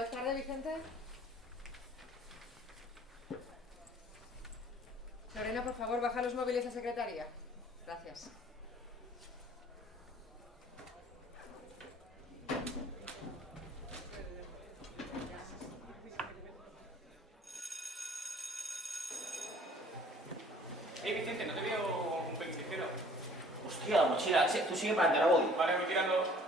vez tarde, Vicente? Lorena, por favor, baja los móviles a secretaría. Gracias. Vicente, no te veo un pelín ligero. Hostia, la mochila, tú sigue para entrar a body. Vale, voy tirando.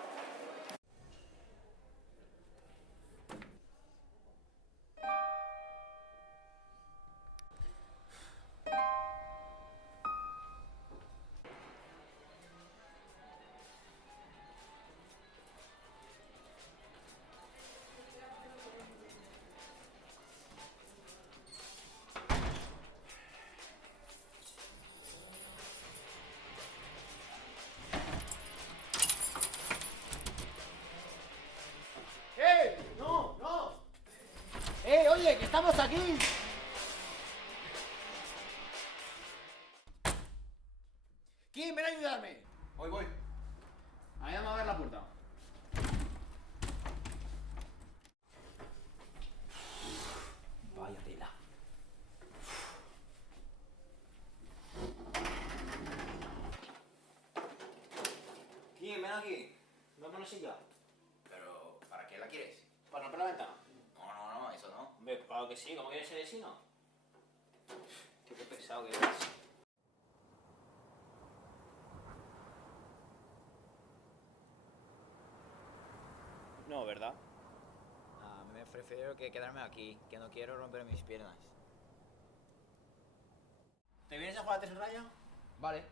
¡No! ¡No! Oye, que estamos aquí! ¿Quién? ¡Ven a ayudarme! Voy. Ayúdame a ver la puerta. Vaya tela. ¿Quién? Ven aquí. Dame una silla. Pero, ¿para qué la quieres? ¿Para romper la ventana? No, eso no. Hombre, claro que sí. ¿Cómo quieres ser vecino? Tío, qué pesado que eres. No, ¿verdad? Me prefiero que quedarme aquí, que no quiero romper mis piernas. ¿Te vienes a jugar a tres raya? Vale.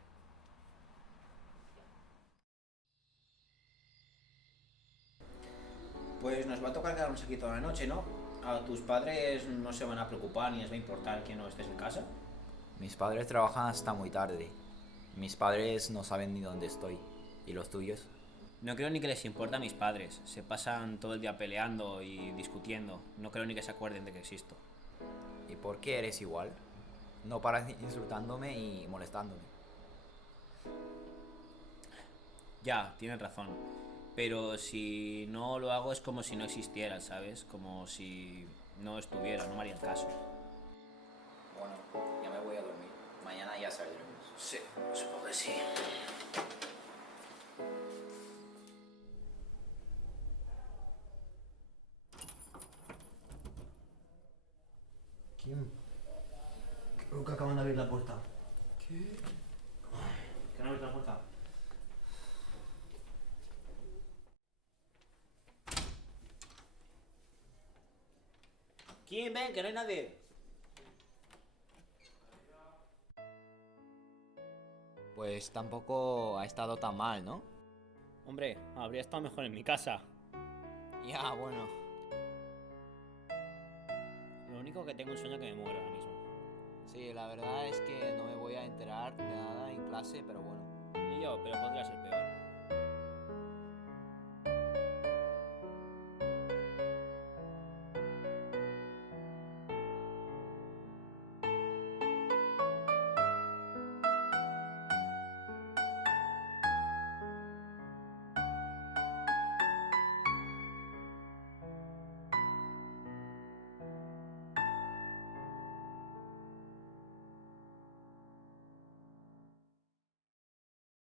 Pues nos va a tocar quedarnos aquí toda la noche, ¿no? A tus padres no se van a preocupar ni les va a importar que no estés en casa. Mis padres trabajan hasta muy tarde. Mis padres no saben ni dónde estoy. ¿Y los tuyos? No creo ni que les importa a mis padres. Se pasan todo el día peleando y discutiendo. No creo ni que se acuerden de que existo. ¿Y por qué eres igual? No paras insultándome y molestándome. Ya, tienes razón. Pero si no lo hago es como si no existiera, ¿sabes? Como si no estuviera, no me harían caso. Bueno, ya me voy a dormir. Mañana ya saldremos. Sí, supongo que sí. ¿Quién? Creo que acaban de abrir la puerta. ¿Qué? ¿Que han abierto la puerta? ¿Quién? Ven, que no hay nadie. Pues tampoco ha estado tan mal, ¿no? Hombre, habría estado mejor en mi casa. Ya, bueno. Lo único que tengo un sueño que me muero ahora mismo. Sí, la verdad es que no me voy a enterar de nada en clase, pero bueno. Ni yo, pero podría ser peor.